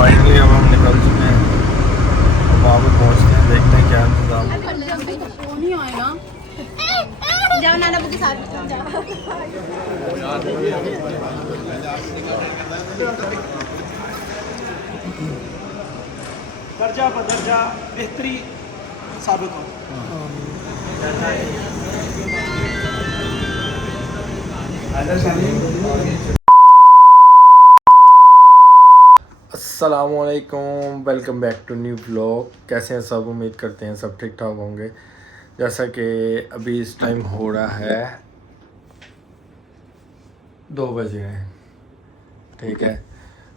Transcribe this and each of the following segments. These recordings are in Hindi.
फाइनली अब हम निकल चुके हैं, वहाँ पे पहुँचते हैं, देखते हैं क्या इंतजाम है। जाओ नाना के साथ जाओ। दर्जा बदर्जा बेहतरी साबित हो। अस्सलामुअलैकुम, welcome back to new vlog. कैसे हैं सब? उम्मीद करते हैं सब ठीक ठाक होंगे। जैसा कि अभी इस टाइम हो रहा है 2 बज रहे हैं, ठीक है।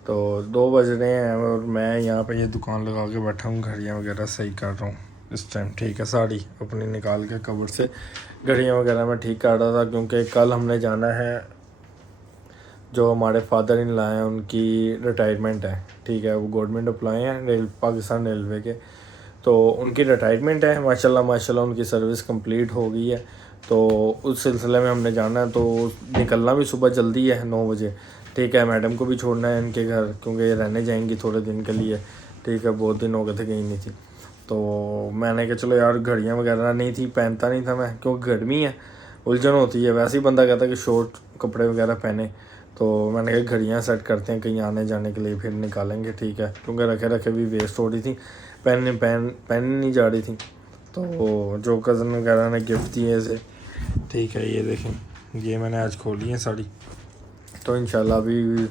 तो 2 बज रहे हैं और मैं यहाँ पे ये दुकान लगा के बैठा हूँ, घड़ियाँ वगैरह सही कर रहा हूँ इस टाइम, ठीक है। साड़ी अपनी निकाल के कवर से घड़ियाँ वगैरह मैं ठीक कर रहा था, क्योंकि कल हमने जाना है, जो हमारे फादर इन लॉ हैं उनकी रिटायरमेंट है, ठीक है। वो गवर्नमेंट एम्प्लॉय हैं पाकिस्तान रेलवे के, तो उनकी रिटायरमेंट है। माशाल्लाह उनकी सर्विस कंप्लीट हो गई है, तो उस सिलसिले में हमने जाना है। तो निकलना भी सुबह जल्दी है 9 बजे, ठीक है। मैडम को भी छोड़ना है इनके घर, क्योंकि ये रहने जाएंगी थोड़े दिन के लिए, ठीक है। बहुत दिन हो गए थे, गई नहीं थी। तो मैंने कहा चलो यार, घड़ियाँ वगैरह नहीं थी, पहनता नहीं था मैं, क्योंकि गर्मी है, उलझन होती है। वैसे ही बंदा कहता है कि शॉर्ट कपड़े वगैरह पहने। तो मैंने कहा घड़ियाँ सेट करते हैं, कहीं आने जाने के लिए फिर निकालेंगे, ठीक है। क्योंकि रखे रखे भी वेस्ट हो रही थी, पहन नहीं जा रही थी। तो जो कज़न वगैरह ने गिफ्ट दिए इसे, ठीक है। ये देखें, ये मैंने आज खोली है साड़ी। तो इंशाल्लाह अभी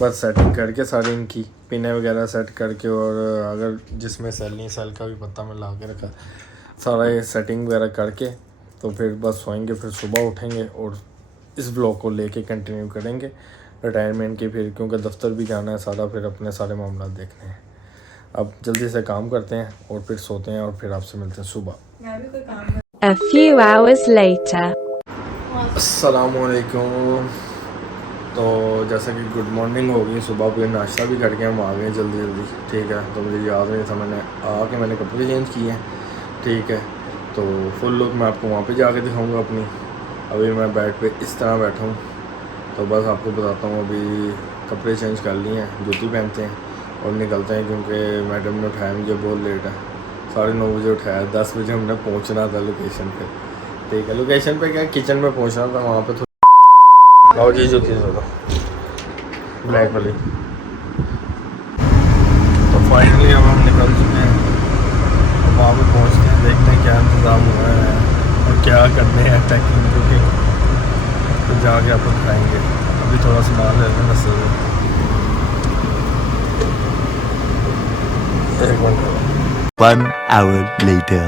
बस सेटिंग करके साड़ी इनकी पिने वगैरह सेट करके, और अगर जिसमें सेल नहीं, सेल का भी पत्ता मैं ला के रखा, सारा ये सेटिंग वगैरह करके तो फिर बस सोएंगे। फिर सुबह उठेंगे और इस ब्लॉग को लेके कंटिन्यू करेंगे रिटायरमेंट की, फिर क्योंकि दफ्तर भी जाना है सारा, फिर अपने सारे मामला देखने हैं। अब जल्दी से काम करते हैं और फिर सोते हैं, और फिर आपसे मिलते हैं सुबह। A few hours later. अस्सलामुअलैकुम। तो जैसा कि गुड मॉर्निंग हो गई, सुबह फिर नाश्ता भी करके हम आ गए जल्दी, ठीक है। तो मुझे याद नहीं था, मैंने कपड़े चेंज किए हैं, ठीक है। तो फुल लुक मैं आपको वहाँ पे जाके दिखाऊंगा अपनी। अभी मैं बेड पे इस तरह बैठा हूँ, तो बस आपको बताता हूँ। अभी कपड़े चेंज कर लिए हैं, जूती पहनते हैं और निकलते हैं, क्योंकि मैडम ने उठाया मुझे बहुत लेट है, 9:30 बजे उठाया। 10 बजे हमने पहुँचना था लोकेशन पे, ठीक है। लोकेशन पे क्या, किचन में पहुँचना था, वहाँ पे लाओ जी जूती दो ब्लैक वाली। तो फाइनली अब हम निकल चुके हैं, वहाँ पे पहुँचते हैं, देखते हैं क्या इंतज़ाम हुआ है और क्या करने हैं टैकिंग बुकिंग, तो जाके आपको दिखाएंगे। अभी थोड़ा सामान ले लेना सर, 1 मिनट। 1 hour later.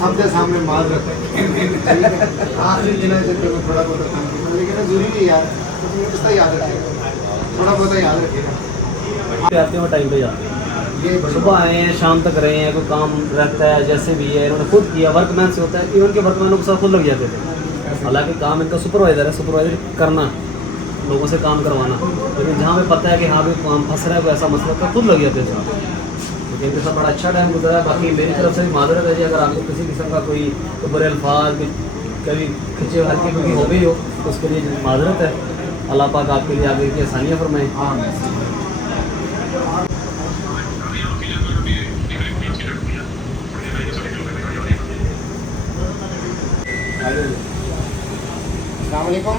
सबके सामने माल रखते आखिरी दिन है चक्कर में थोड़ा बहुत काम, लेकिन जरूरी नहीं यार, तो याद रखेगा, थोड़ा बहुत याद रखेगा। आते हैं टाइम पे जाते हैं, सुबह आए हैं शाम तक रहे हैं, कोई काम रहता है जैसे भी है। इन्होंने खुद किया, वर्कमैन से होता है, इवन के वर्कमैनों के साथ खुद लग जाते थे। हालांकि काम इनका सुपरवाइज़र है, सुपरवाइजर करना, लोगों से काम करवाना, लेकिन जहाँ पे पता है कि हाँ भी काम फंस रहा है कोई ऐसा मसला, तो खुद लग जाते थे। लेकिन इनके साथ बड़ा अच्छा टाइम गुजरा है। बाकी मेरी तरफ से भी माजरत है जी, अगर आपको किसी किस्म का कोई बुरे अल्फाज, कभी खिंचे हल्की फुल्की हो गई हो, तो उसके लिए माजरत है। अल्लाह पाक आपके लिए आगे की आसानियाँ फरमाएँ। अस्सलामुअलैकुम।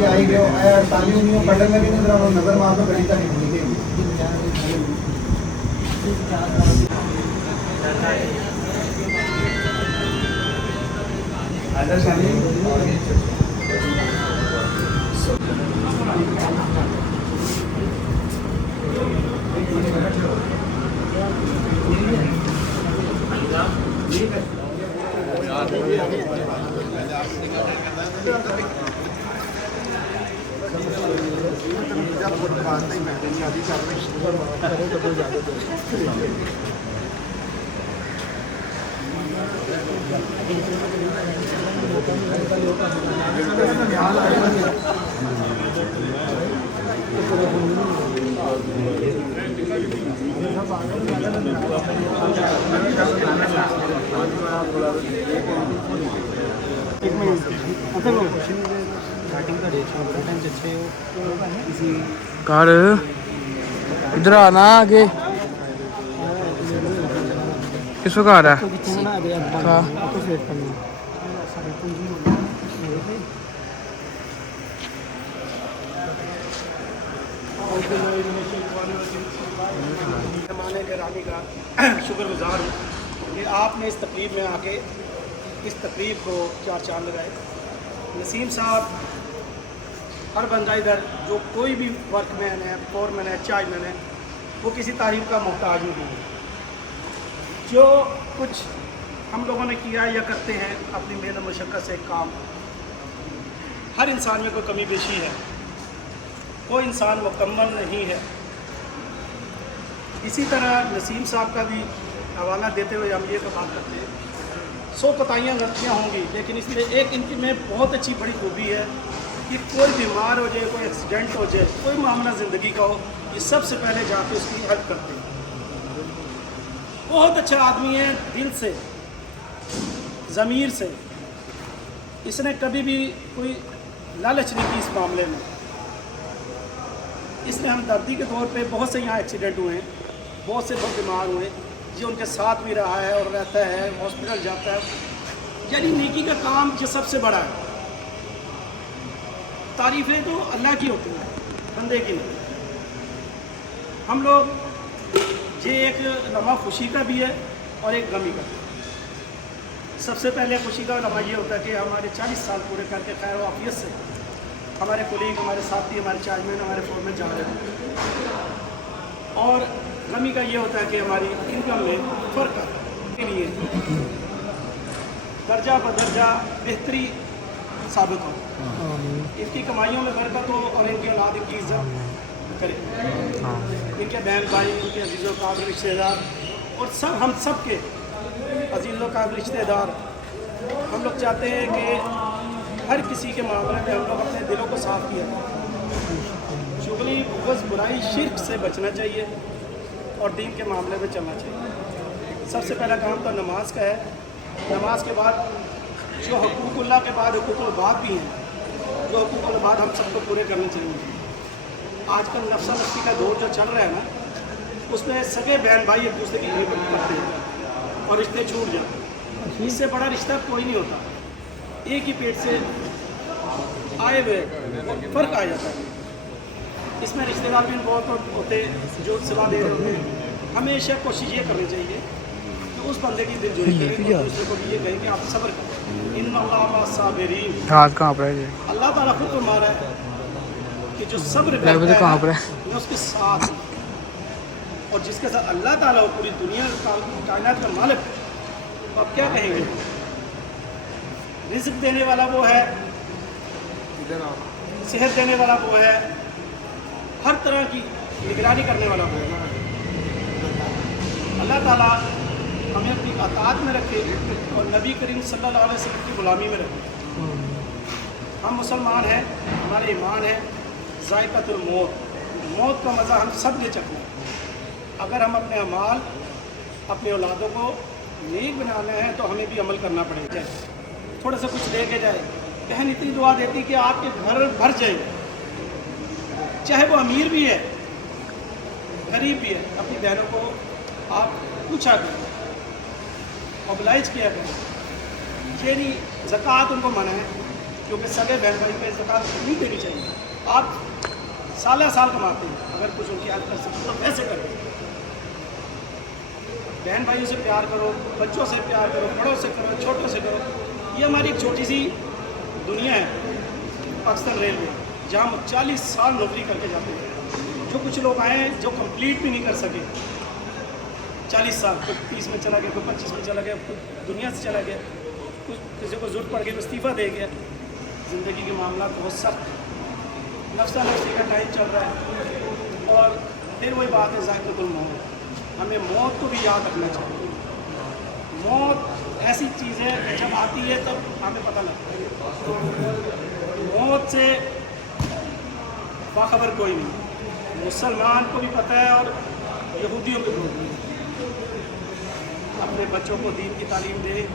आई गए तालीम पढ़ने लगे नजर मार तो गली तक कर इधर आना आगे किसको घर है हाँ। मेहमान गिरामी का शुक्रगुजार हूँ कि आपने इस तकरीब में आके इस तकरीब को 4 चांद लगाए। नसीम साहब हर बंदा इधर जो कोई भी वर्कमैन है, फोरमैन है, चायमैन है, वो किसी तारीफ का मोहताज नहीं है। जो कुछ हम लोगों ने किया या करते हैं अपनी मेहनत मशक्क़त से काम, हर इंसान में कोई कमी पेशी है, कोई इंसान मुकम्मल नहीं है। इसी तरह नसीम साहब का भी हवाला देते हुए हम ये का बात करते हैं 100 कोताहियाँ गलतियाँ होंगी, लेकिन इसमें एक इनकी में बहुत अच्छी बड़ी खूबी है कि कोई बीमार हो जाए, कोई एक्सीडेंट हो जाए, कोई मामला ज़िंदगी का हो, ये सबसे पहले जाके उसकी हेल्प करते हैं। बहुत अच्छा आदमी है, दिल से, ज़मीर से। इसने कभी भी कोई लालच नहीं की इस मामले में। इसने हमदर्दी के तौर पे बहुत से यहाँ एक्सीडेंट हुए हैं, बहुत से लोग बीमार हुए, जो उनके साथ भी रहा है और रहता है, हॉस्पिटल जाता है। यानी नेकी का काम ये सबसे बड़ा है। तारीफ़ें तो अल्लाह की होती हैं, बंदे की नहीं। हम लोग ये एक लम्हा खुशी का भी है और एक गमी का भी। सबसे पहले खुशी का लम्हा ये होता है कि हमारे 40 साल पूरे करके खैर वाफियत से हमारे कोलीग, हमारे साथी, हमारे चार्जमैन, हमारे फोरमैन जा रहे हैं। और गमी का ये होता है कि हमारी इनकम में फ़र्क के लिए दर्जा बदर्जा बेहतरी साबित हो, इनकी कमाइयों में बरकत हो और इनकी औलाद की इज्जत करे। इनके बहन भाई, इनके अजीज़ों काबिल रिश्तेदार और सब हम सब के अजीज़ों काबिल रिश्तेदार, हम लोग चाहते हैं कि हर किसी के मामले में हम लोग अपने दिलों को साफ़ किया। चुगली, बुग़्ज़, बुराई, शिर्क से बचना चाहिए और दीन के मामले में चलना चाहिए। सबसे पहला काम तो नमाज का है। नमाज के बाद जो हुकूकुल्लाह के बाद हुकूकुल बाद भी हैं, जो हुकूकुल बाद हम सबको पूरे करने चाहिए। आजकल नफ्सा नफ्सी का दौर जो चल रहा है ना, उसमें सगे बहन भाई एक दूसरे की हिम्मत करते हैं और रिश्ते छूट जाते हैं। इससे बड़ा रिश्ता कोई नहीं होता। एक ही पेट से आए हुए फ़र्क आ जाता है। इसमें रिश्तेदार भी बहुत होते हैं जो सिला दे रहे होते हैं। हमेशा कोशिश ये करनी चाहिए कि उस बंदे की दिलजोई करें, दूसरे को ये कहें कि आप सब्र करें। इन्नल्लाह साबिरीन, हाथ कहाँ पर है? अल्लाह ताला खुद फरमा रहा है कि जो सब्र करता है मैं उसके साथ हूं। और जिसके साथ अल्लाह ताला और पूरी दुनिया कायनात का मालिक, तो आप क्या कहेंगे? रिज़्क़ देने वाला वो है, सेहत देने वाला वो है, हर तरह की निगरानी करने वाला वो है। अल्लाह ताला हमें अपनी अताअत में रखे और नबी करीम सल्लल्लाहु अलैहि वसल्लम की गुलामी में रखे। हम मुसलमान हैं, हमारे ईमान है ज़ायक़तुल मौत, मौत का मज़ा हम सब ने चखना है। अगर हम अपने अमाल, अपने औलादों को नेक बनाना है तो हमें भी अमल करना पड़ेगा। थोड़ा सा कुछ दे के जाए। बहन इतनी दुआ देती कि आपके घर भर जाए, चाहे वो अमीर भी है, गरीब भी है। अपनी बहनों को आप पूछा करें, मोबिलाइज किया करें। ये नहीं ज़कात उनको मना है, क्योंकि सगे बहन भाई पे ज़कात नहीं देनी चाहिए। आप साल कमाते हैं, अगर कुछ उनकी हेल्प कर सकते तो कैसे करें? बहन भाइयों से प्यार करो, बच्चों से प्यार करो, बड़ों से करो, छोटों से करो। ये हमारी एक छोटी सी दुनिया है पाकिस्तान रेलवे, जहाँ हम 40 साल नौकरी करके जाते हैं। जो कुछ लोग आए हैं जो कंप्लीट भी नहीं कर सके 40 साल, कोई 30 में चला गया, कोई 25 में चला गया, कोई दुनिया से चला गया, कुछ किसी को ज़रूरत पड़ गई तो इस्तीफ़ा दे गया। ज़िंदगी के मामला बहुत सख्त, नफ्सा नफ्सी का टाइम चल रहा है। और फिर वही बात है ज़ायक़तुल मौत, हमें मौत को भी याद रखना चाहिए। मौत ऐसी चीज़ है कि जब आती है तब हमें पता लगता है। मौत से बाखबर कोई नहीं, मुसलमान को भी पता है और यहूदियों को भी। अपने बच्चों को दीन की तालीम दे,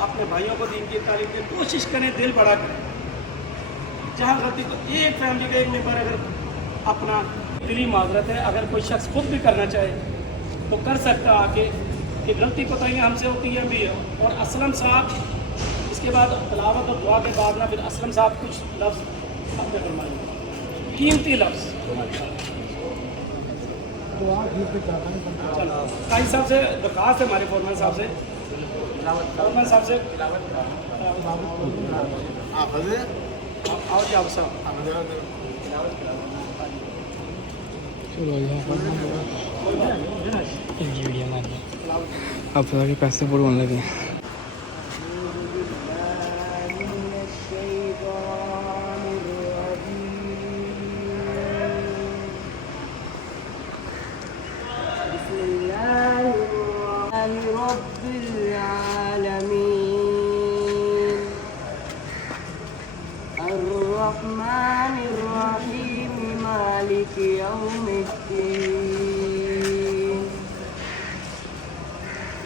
अपने भाइयों को दीन की तालीम दे, कोशिश करें, दिल बड़ा करें। जहाँ गलती को एक फैमिली का एक मेंबर अगर अपना दिली माजरत है, अगर कोई शख्स खुद भी करना चाहे तो कर सकता आके कि गलती कोताहियाँ हमसे होती है भी है। और असलम साहब इसके बाद तलावत और दुआ के बाद ना फिर असलम साहब कुछ लफ्ज़ अपने फरमाएंगे, कीमती लफ्ज़। चलो काई साहब से दरख्वास्त है, हमारे फॉरमैन साहब से, फॉरमैन साहब से और जी आप साहब अब पता कि पैसे बढ़वाने लगे।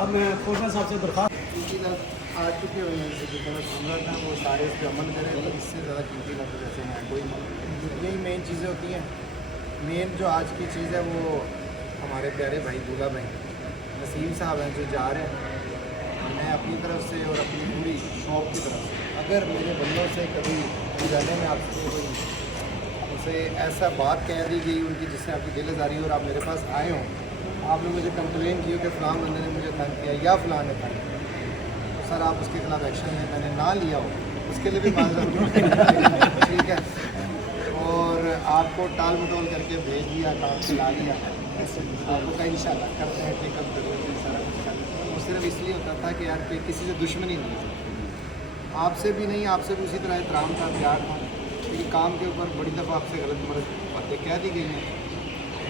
अब मैं फॉरमैन साहब से दरख्वास्त आ चुके हुए हैं, जितना मैं सुन रहा था वो सारे इस पर अमल करें तो इससे ज़्यादा कीमती लफ्ज़ जैसे हैं कोई। यही मेन चीज़ें होती हैं। मेन जो आज की चीज़ है वो हमारे प्यारे भाई दूल्हा भाई नसीम साहब हैं जो जा रहे हैं। मैं अपनी तरफ से और अपनी पूरी शॉप की तरफ से, अगर मेरे बंदों से कभी जाने में आपसे कोई उनसे ऐसा बात कह दी गई उनकी जिससे आपकी दिल आज़ारी हो और आप मेरे पास आए हों, आपने मुझे कंप्लेन की हो कि फ़लाँ बंदे ने मुझे तंग किया या फ़लाँ ने तंग किया, तो सर आप उसके खिलाफ़ एक्शन लें। मैंने ना लिया हो उसके लिए भी माजरत ठीक है। और आपको टाल मटोल करके भेज दिया, काम से ला लिया, आपको का इंशाल्लाह करते हैं टेकअप जरूर सारा कुछ कर। वो सिर्फ इसलिए होता था कि यार किसी से दुश्मनी नहीं है, आपसे भी नहीं, आपसे भी उसी तरह एहतराम था, प्यार था, लेकिन काम के ऊपर बड़ी दफ़ा आपसे गलत बातें कह दी गई हैं।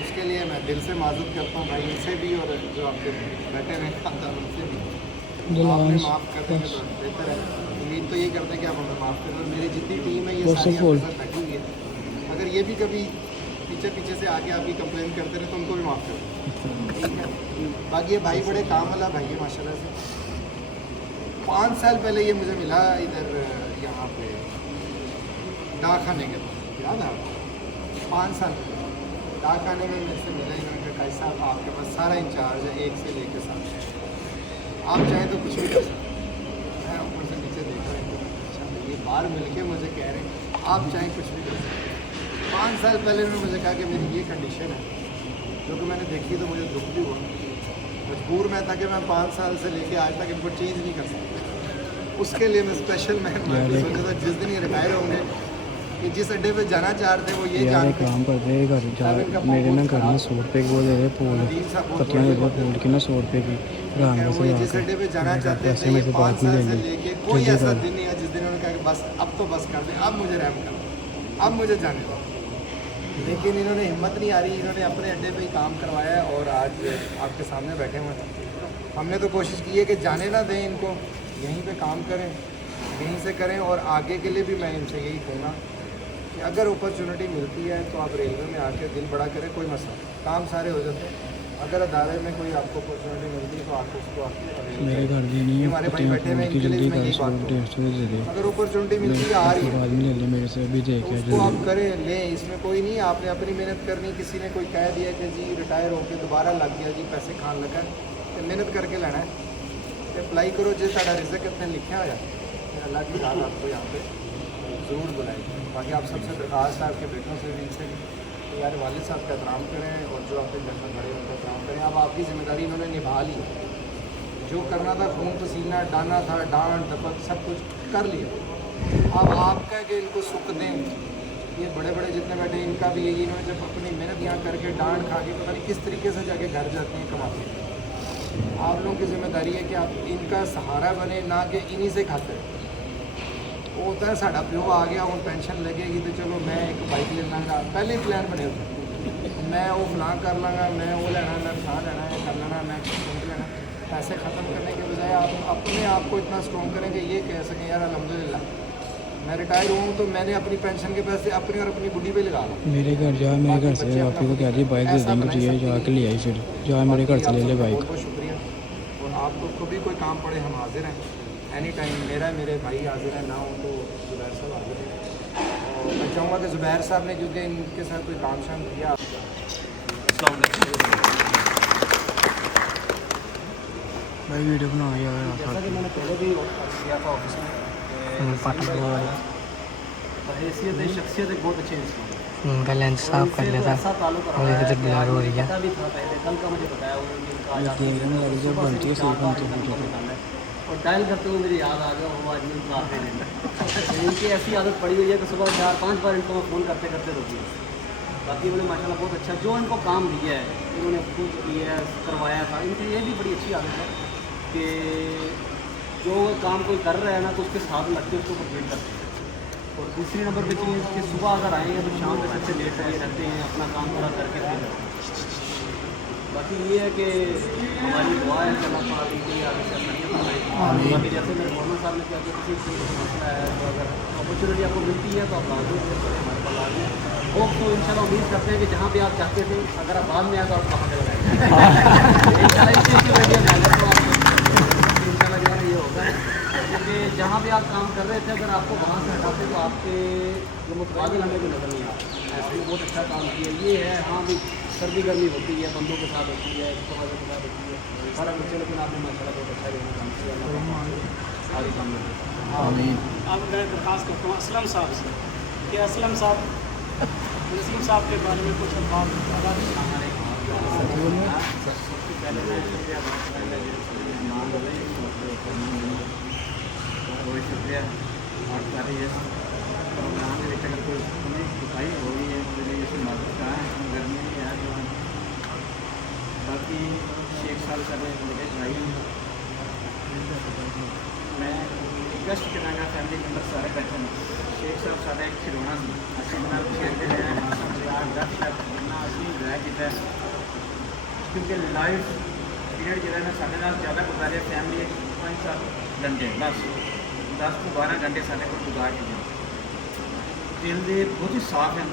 उसके लिए मैं दिल से माजूद करता हूँ भाई इनसे भी और जो आपके बैठे हुए खानदान उनसे भी। आपने माफ़ कर देंगे तो बेहतर है। उम्मीद तो यही करते हैं कि आप हमें माफ़ कर दो। मेरी जितनी टीम है ये सारी आपके साथ बैठी हुई है। अगर ये भी कभी पीछे से आके आपकी कंप्लेन करते रहे तो उनको भी माफ़ कर दो, ठीक है। बाकी ये भाई बड़े काम वाला भाई है माशाल्लाह से। 5 साल पहले ये मुझे मिला इधर यहाँ पे डाकखाने के पास, याद है आपको? 5 साल डाकखाने में मेरे से मिला, इन्होंने कहा भाई साहब आपके पास सारा इंचार्ज है 1 से लेकर 7, आप चाहें तो कुछ भी कर सकते। मैं ऊपर से नीचे देख रहा हूँ, अच्छा ये बाहर मिल के मुझे कह रहे हैं आप चाहें कुछ भी कर सकते। 5 साल पहले उन्होंने मुझे कहा कि मेरी ये कंडीशन है, जो कि मैंने देखी तो मुझे दुख भी हुआ। मजबूर मैं था कि मैं 5 साल से लेके आज तक इनको चेंज नहीं कर सकता। उसके लिए मैं स्पेशल मैं सोचा था जिस दिन ये रिटायर होंगे कि जिस अड्डे पे जाना चाह रहे थे वो ये यार काम कर रहे घर मेरे ना घर में 100 रुपये की वो दे रहे पोल पत्तियाँ दे रहे पोल की ना 100 रुपये की वो जिस अड्डे पे जाना चाहते थे ये 5 साल से लेके कोई ऐसा दिन नहीं है जिस दिन उन्होंने कहा कि बस अब तो बस कर दे, अब मुझे रहम कर, अब मुझे जाने दो। लेकिन इन्होंने हिम्मत नहीं आ रही, इन्होंने अपने अड्डे पे ही काम करवाया है और आज आपके सामने बैठे हुए हैं। हमने तो कोशिश की है कि जाने ना दें इनको, यहीं पे काम करें, यहीं से करें। और आगे के लिए भी मैं इनसे यही कहूँगा कि अगर अपॉर्चुनिटी मिलती है तो आप रेलवे में आके दिल बड़ा करें, कोई मसला नहीं, काम सारे हो जाते हैं। अगर अदारे में कोई आपको अपॉर्चुनिटी मिलती है तो आपको उसको मेरे घर भी नहीं हमारे भाई बैठे हुए इनके लिए मैं यही बात करूँ, अगर अपॉर्चुनिटी मिलती है आ रही है मेरे से भी देख उसको आप करें, लें, इसमें कोई नहीं। आपने अपनी मेहनत करनी, किसी ने कोई कह दिया कि जी रिटायर होकर दोबारा लग गया जी पैसे खान लगा, तो मेहनत करके लेना है, अप्लाई करो। जो सारा रिजक इतने लिखा हुआ है, अल्लाह की रात आपको यहाँ पे ज़रूर बुलाएगी। बाकी आप सबसे दरख्वास्त है आपके बेटों से भी इनसे तो यार वालिद साहब का एहतराम करें और जो आपके घर में बड़े उनका एहतराम करें। अब आपकी जिम्मेदारी इन्होंने निभा ली, जो करना था खून पसीना डालना था, डांट डपट सब कुछ कर लिया। अब आपका है कि इनको सुख दें। ये बड़े बड़े जितने बैठे इनका भी यही, इन्होंने जब अपनी मेहनत यहाँ करके डांट खा के पता नहीं किस तरीके से जाके घर जाते हैं कमाते हैं। आप लोगों की जिम्मेदारी है कि आप इनका सहारा बने, ना कि इन्हीं से खाते रहे। वो होता है साढ़ा प्यो आ गया हूँ पेंशन लगेगी तो चलो मैं एक बाइक ले लाँगा, पहले ही प्लान बने होते मैं वो फलां कर लाँगा, मैं वो लेना, मैं फलां लेना है कर लेना, मैं लेना। पैसे ख़त्म करने के बजाय आप अपने आप को इतना स्ट्रॉन्ग करें कि ये कह सकें यार अल्हम्दुलिल्लाह मैं रिटायर हुआ हूँ तो मैंने अपनी पेंशन के पैसे अपनी और अपनी बुढ़ी पे लगा लो। मेरे घर जा, मेरे घर से आप ही को कह दी बाइक दे देंगे तुझे, जाके ले आई फिर जा मेरे घर से ले ले बाइक। बहुत शुक्रिया। और आप लोग को भी कोई काम पड़े हम हाजिर हैं एनी टाइम। मेरे भाई हाजिर हैं, ना हो तो ज़ुबैर साहब हाजिर हैं। और मैं चाहूँगा कि ज़ुबैर साहब ने क्योंकि इनके साथ कोई काम शाम किया। भाई वीडियो बना यार। जैसा कि मैंने पहले भी किया था ऑफिस में, हैसियत शख्सियत एक बहुत अच्छे इंसान का लेंस साफ कर लेता ऐसा ताल्लुक रहा और है इधर ब्लर हो रही है। पता भी था पहले, कल का मुझे बताया उन्होंने कहा बनती है सही बनती है। और डायल करते हुए मुझे याद आ गया वो आदमी काफ़ी नहीं इनकी ऐसी आदत पड़ी हुई है कि सुबह 4-5 बार इनको मैं फ़ोन करते करते रुकी। बाकी उन्होंने माशाल्लाह बहुत अच्छा जो इनको काम दिया है इन्होंने खुद किया है, करवाया था। इनकी ये भी बड़ी अच्छी आदत है कि जो काम कोई कर रहा है ना तो उसके साथ लग के उसको कंप्लीट करते हैं। और दूसरी नंबर पे चीज़ कि सुबह अगर आएंगे तो शाम तक सबसे लेट आए रहते हैं, अपना काम पूरा करके फिर जाते हैं। बाकी ये है कि हमारी दुआ है कि अल्लाह पाक इनके लिए आगे चल रही है। बाकी जैसे मेरे मोहम्मद साहब ने कहा कि किसी चीज़ का मसला है तो अगर अपॉर्चुनिटी आपको मिलती है तो आप लाजमी हमारे पास लाजमी होप तो इंशाल्लाह उम्मीद करते हैं कि जहाँ पे आप चाहते थे अगर आप बाद में आए तो आप वहाँ पे लगाएंगे। इंशाल्लाह इस चीज़ की वजह इंशाल्लाह जो है ये होगा क्योंकि जहाँ भी आप काम कर रहे थे अगर आपको वहाँ से हटाते तो आपके जो मुतबादिल हमें भी नजर नहीं आता। ऐसे भी बहुत अच्छा काम किया। ये है हाँ भी सर्दी गर्मी होती है, बंदों के साथ होती है, समाजों के साथ होती है, सारा कुछ, लेकिन आपने माशाल्लाह बहुत अच्छा काम किया। आगे काम अब मैं दरख्वास्त करता हूँ असलम साहब से कि असलम साहब के बारे में कुछ बात बहुत शुक्रिया। और सारी ये प्रोग्राम के अगर कोई कमी दिखाई हो रही है मेरे जैसे मदद का है गर्मी नहीं है जो बाकी 6 साल कर रहे भाई मैं रिक्वेस्ट कराँगा फैमिली मेम्बर सारे बैठे हैं। 6 साल साढ़े एक खिलौना असं बना खेलते रहे इंजॉय किया क्योंकि लाइफ पीरियड जो है साढ़े नाल ज़्यादा गुजारे फैमिली 5-7 घंटे बस 10 ਤੋਂ 12 घंटे साढ़े को गुजार के दिल ਦੇ बहुत ही साफ है।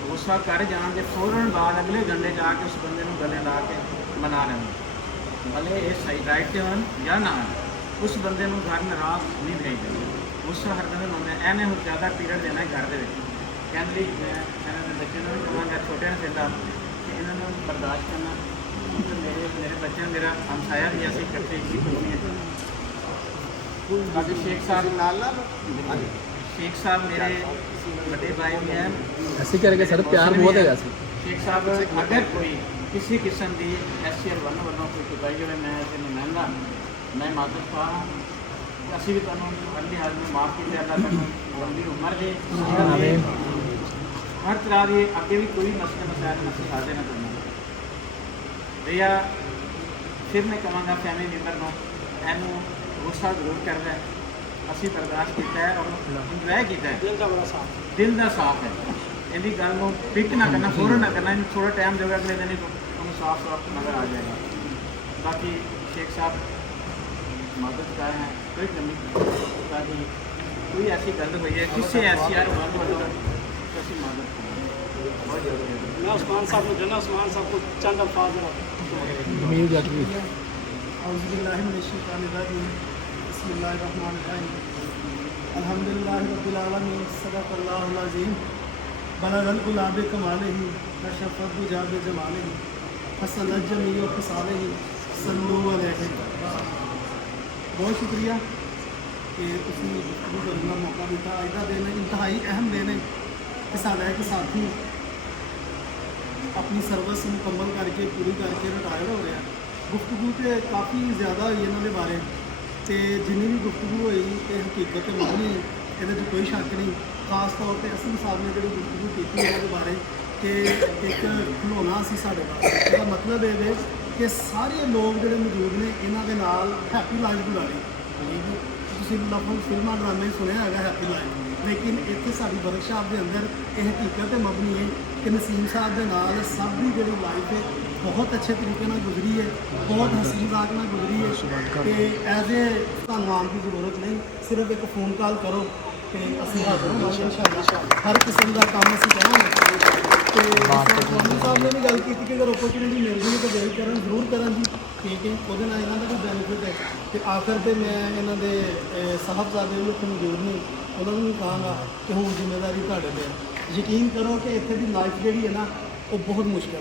गुस्सा कर जान के फौरन बाद अगले घंटे जाके उस बंदे को गले ला के मना रहे भले ये सही राइट से होन या ना उस बंदे को घर में रात नहीं भेजते। गुस्सा हर बंदे होंगे एने हो ज़्यादा पीरियड देना घर के कहने लिए मैं बच्चे भी कहांगा छोटे ने कहता कि इन्होंने बर्दाश्त करना तो मेरे बच्चे मेरा हमसाया भी ऐसे इकट्ठे बाकी शेख साहब मेरे बड़े भाई भी हैं। ऐसे करेंगे सर प्यार बहुत है वैसे। शेख साहब अगर कोई किसी किस्म की SCL वन वालों कोई कोताही हो मैं नुमाइंदा मैं मादर पा असी भी तुहानू हर लिहाज में माफ़ की अल्लाह तुहानू लंबी उम्र दे हर तरह की अगे भी कोई मसले मसाइल असीं हाजिर न करना भैया। फिर मैं कहांगा फैमिली मैंबर को एनू गुस्सा जरूर करना है असी बर्दाश्त किया है और इंजॉय किया है दिल का साफ है इनकी गल को पिक ना करना फौरन ना करना थोड़ा टाइम देगा अगले दिन ही साफ साफ नज़र आ जाएगा। बाकी शेख साहब मदद कर हैं कोई कमी ताकि कोई ऐसी गल हुई है किसी ऐसी यार कैसी मदद बहुत जरूरी है। मैं उस्मान साहब को जना उस्मान साहब को चंद अल्फाज अल्हम्दुलिल्लाह रब्बिल आलमीन सदक़ल्लाहुल अज़ीम बलगल गुलाब कमालिही कशफ़त हिजाब जमालिही हसनत जमीउ खसालिही सल्लू अलैहि। बहुत शुक्रिया कि तुसीं गुफ्तगू करने का मौका दिता। अज का दिन इंतहाई अहम दिन है कि साडा एक साथी अपनी सर्विस मुकम्मल करके पूरी करके रिटायर हो रहा है। ਗੁਫ਼ਤਗੂ ਤੇ ਕਾਫੀ ਜ਼ਿਆਦਾ ਹੋਈ ਇਹਨਾਂ ਦੇ ਬਾਰੇ ਤੇ ਜਿੰਨੀ ਵੀ ਗੁਫ਼ਤਗੂ ਹੋਈ ਇਹ ਹਕੀਕਤ ਤੇ ਮਬਨੀ ਇਹਦੇ 'ਚ ਕੋਈ ਸ਼ੱਕ ਨਹੀਂ। ਖਾਸ ਤੌਰ ਤੇ ਅਸਲਮ ਸਾਹਿਬ ਨੇ ਜਿਹੜੀ ਗੁਫ਼ਤਗੂ ਕੀਤੀ ਇਹਨਾਂ ਦੇ ਬਾਰੇ ਕਿ ਇੱਕ ਖਿਡੌਣਾ ਸੀ ਸਾਡੇ ਪਾਸ। ਇਹਦਾ ਮਤਲਬ ਇਹ ਹੈ ਕਿ ਸਾਰੇ ਲੋਕ ਜਿਹੜੇ ਮੌਜੂਦ ਨੇ ਇਹਨਾਂ ਦੇ ਨਾਲ ਹੈਪੀ ਲਾਈਫ ਗੁਜ਼ਾਰੀ। ਤੁਸੀਂ ਲਫ਼ਜ਼ ਫਿਲਮਾਂ ਡਰਾਮੇ ਸੁਣਿਆ ਹੈਗਾ ਹੈਪੀ ਲਾਈਫ, ਲੇਕਿਨ ਇੱਥੇ ਸਾਡੀ ਵਰਕਸ਼ਾਪ ਦੇ ਅੰਦਰ ਇਹ ਹਕੀਕਤ ਤੇ ਮਬਨੀ ਹੈ ਕਿ ਨਸੀਮ ਸਾਹਿਬ ਦੇ ਨਾਲ ਸਭ ਦੀ ਜਿਹੜੀ ਲਾਈਫ ਹੈ ਬਹੁਤ ਅੱਛੇ ਤਰੀਕੇ ਨਾਲ ਗੁਜ਼ਰੀ ਹੈ, ਬਹੁਤ ਹਸੀ ਮਜ਼ਾਕ ਨਾਲ ਗੁਜ਼ਰੀ ਹੈ ਤੇ ਐਜ਼ ਏ ਤੁਹਾਨੂੰ ਆਉਣ ਦੀ ਜ਼ਰੂਰਤ ਨਹੀਂ, ਸਿਰਫ ਇੱਕ ਫੋਨ ਕਾਲ ਕਰੋ ਤੇ ਅਸੀਂ ਹਾਜ਼ਰ ਹੋਵਾਂਗੇ ਇੰਸ਼ਾਅੱਲਾ। ਹਰ ਕਿਸਮ ਦਾ ਕੰਮ ਅਸੀਂ ਕਰਾਂਗੇ। ਤੇ ਸੋਨੂੰ ਸਾਹਿਬ ਨੇ ਵੀ ਗੱਲ ਕੀਤੀ ਕਿ ਅਗਰ ਓਪਰਚੁਨਿਟੀ ਮਿਲ ਗਈ ਤਾਂ ਵੇਲ ਕਰਨ ਜ਼ਰੂਰ ਕਰਨ ਜੀ, ਠੀਕ ਹੈ, ਉਹਦੇ ਨਾਲ ਇਹਨਾਂ ਦਾ ਵੀ ਬੈਨੀਫਿਟ ਹੈ। ਤੇ ਆਖਰ ਤੇ ਮੈਂ ਇਹਨਾਂ ਦੇ ਸਾਹਿਬਜ਼ਾਦੇ ਵੀ ਉੱਥੇ ਮੌਜੂਦ ਨੇ, ਉਹਨਾਂ ਨੂੰ ਵੀ ਕਹਾਂਗਾ ਕਿ ਹੁਣ ਜ਼ਿੰਮੇਵਾਰੀ ਤੁਹਾਡੇ ਤੇ ਹੈ। ਯਕੀਨ ਕਰੋ ਕਿ ਇੱਥੇ ਦੀ ਲਾਈਫ ਜਿਹੜੀ ਹੈ ਨਾ ਉਹ ਬਹੁਤ ਮੁਸ਼ਕਿਲ ਹੈ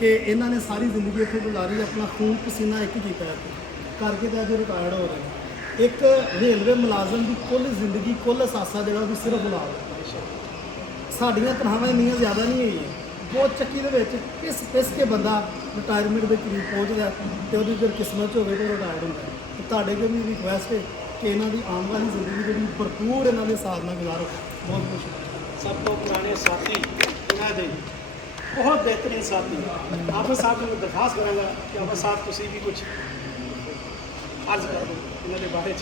ਕਿ ਇਹਨਾਂ ਨੇ ਸਾਰੀ ਜ਼ਿੰਦਗੀ ਇੱਥੇ ਗੁਜ਼ਾਰੀ, ਆਪਣਾ ਖੂਨ ਪਸੀਨਾ ਇੱਕ ਕੀਤਾ ਇੱਥੇ ਕਰਕੇ ਤਾਂ ਅੱਜ ਰਿਟਾਇਰਡ ਹੋ ਰਹੇ ਨੇ। ਇੱਕ ਰੇਲਵੇ ਮੁਲਾਜ਼ਮ ਦੀ ਕੁੱਲ ਜ਼ਿੰਦਗੀ ਕੁੱਲ ਅਸਾਸਾ ਜਿਹੜਾ ਉਹ ਵੀ ਸਿਰਫ ਮੁਲਾਜ਼ਮ। ਸਾਡੀਆਂ ਤਨਖਾਹਾਂ ਇੰਨੀਆਂ ਜ਼ਿਆਦਾ ਨਹੀਂ ਹੋਈਆਂ, ਬਹੁਤ ਚੱਕੀ ਦੇ ਵਿੱਚ ਪਿਸ ਕੇ ਬੰਦਾ ਰਿਟਾਇਰਮੈਂਟ ਦੇ ਕਰੀਬ ਪਹੁੰਚਦਾ ਤੇ ਉਹਦੀ ਜਦ ਕਿਸਮਤ 'ਚ ਹੋਵੇ ਤਾਂ ਰਿਟਾਇਰ ਹੁੰਦਾ। ਤੇ ਤੁਹਾਡੇ ਕੋਲ ਵੀ ਰਿਕੁਐਸਟ ਹੈ ਕਿ ਇਹਨਾਂ ਦੀ ਆਉਣ ਵਾਲੀ ਜ਼ਿੰਦਗੀ ਜਿਹੜੀ ਭਰਪੂਰ ਇਹਨਾਂ ਦੇ ਸਾਥ ਨਾਲ ਗੁਜ਼ਾਰੋ। ਬਹੁਤ ਬਹੁਤ ਸ਼ੁਕਰੀਆ। ਸਭ ਤੋਂ ਪੁਰਾਣੇ ਸਾਥੀ ਇਹਨਾਂ ਦੇ ਬਹੁਤ बेहतरीन साथी आप साहब को दरखास्त करांगा कि आप साहब तुसी भी कुछ अर्ज कर दो इन्होंने बारे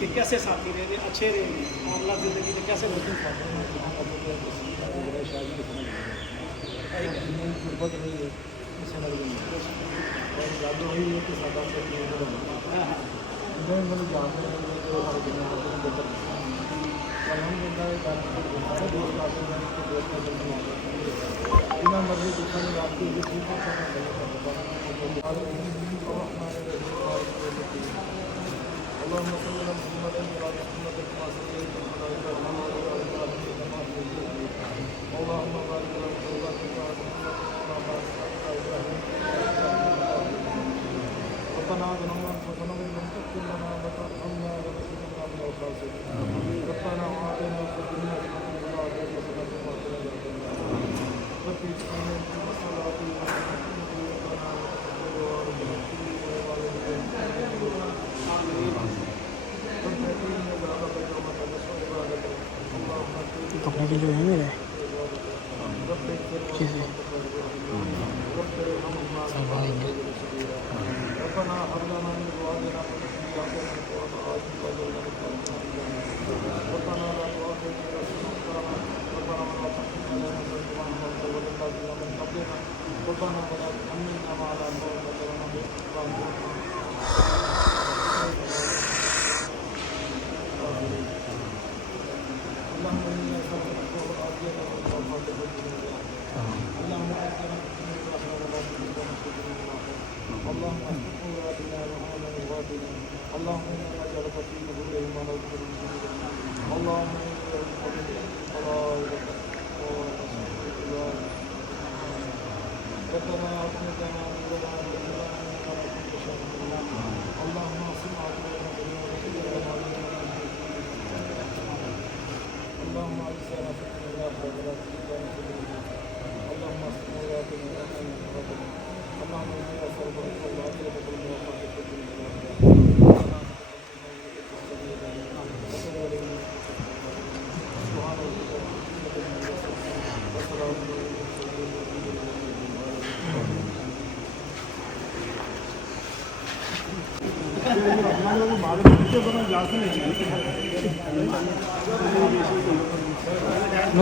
कि कैसे साथी रहे अच्छे रहे मामला जिंदगी में कैसे कपड़े के लिए है मेरे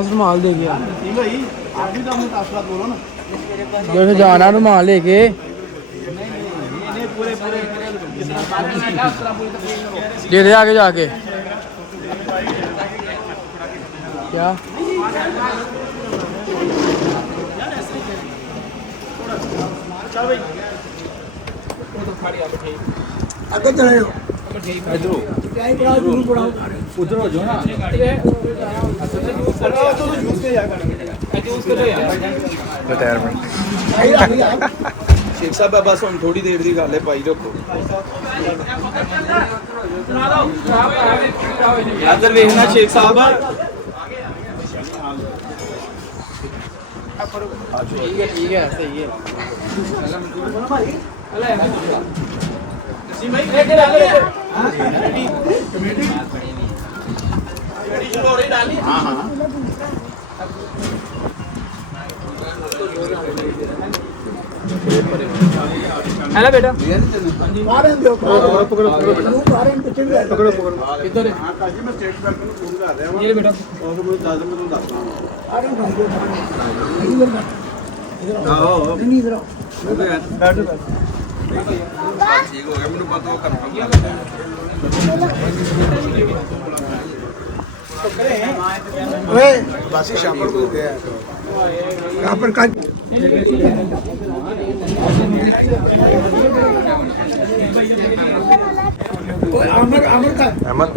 रुमाल दे गया जैसे जाना रुमाल लेके दे दे आगे जाके क्या अगर चले हो उधर हो जाओ ना शेख साहब बस हम थोड़ी देर की गल है पाई रखो इधर देखना शेख साहब ठीक है सही है हेलो बेटा ये बेटा ठीक हो गया मैंने पता वो कंफर्म बासी शापर को गया यहाँ पर का अमन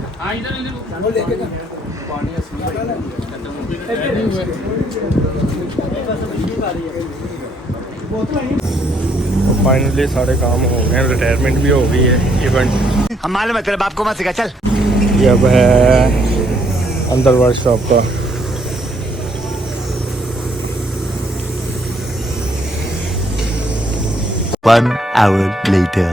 तो फाइनली सारे काम हो गए हैं, रिटायरमेंट भी हो गई है इवेंट। हम मालूम है तेरे बाप को मत सिखा चल। ये अब है अंदर वर्कशॉप का। One hour later.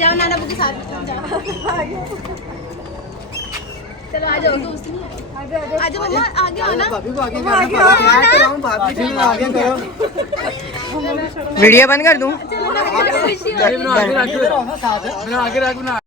जाओ नाना के साथ जाओ। चलो आ जाओ दोस्त नहीं आ जाओ मम्मा आगे आओ ना वीडियो बंद कर दूं चलो ना